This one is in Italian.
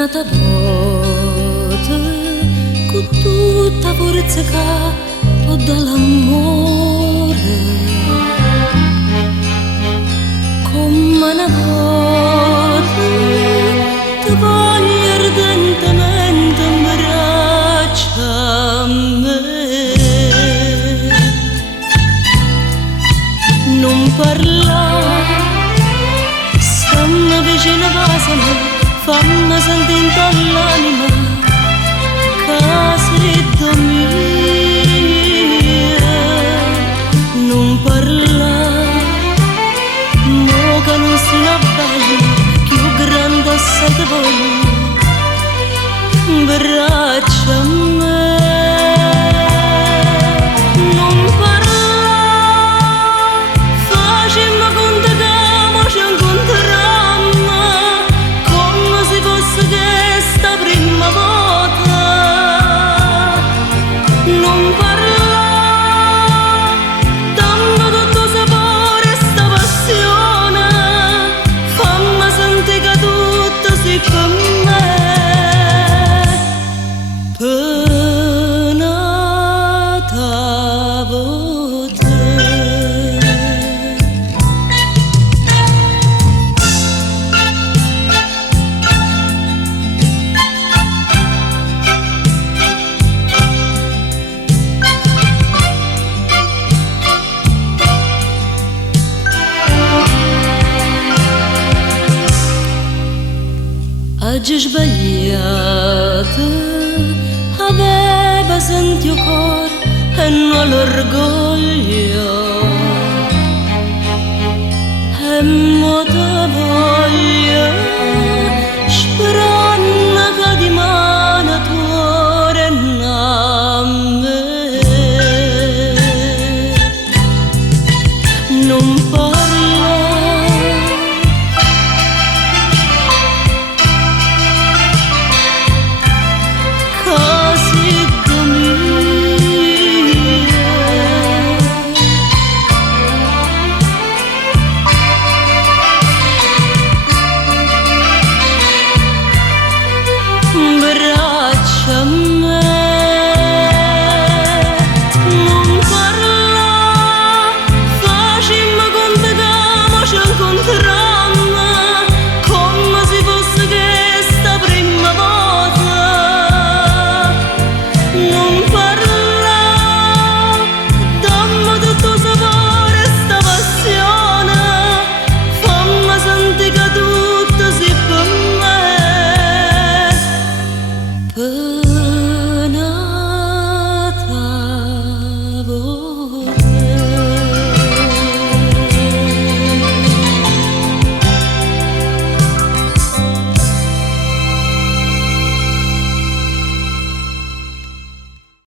nata voce con tutta forza che ho dall'amore, come una voce ti voglio ardentemente in braccia a me. Non parlare, stammi vicino a casa, fammi sentire l'anima che sei mia. Non parlare, mo che non sono bella, più grande assai ti voglio, braccia a me. Non parlare, facemmo conto che mo ci incontrammo, come se fosse questa prima volta. Non parlare, dammi tutto sapore e sta passione, fammi sentire che tutto si per me. Oggi sbagliato aveva sentito cuore e non l'orgoglio, e mo te voglio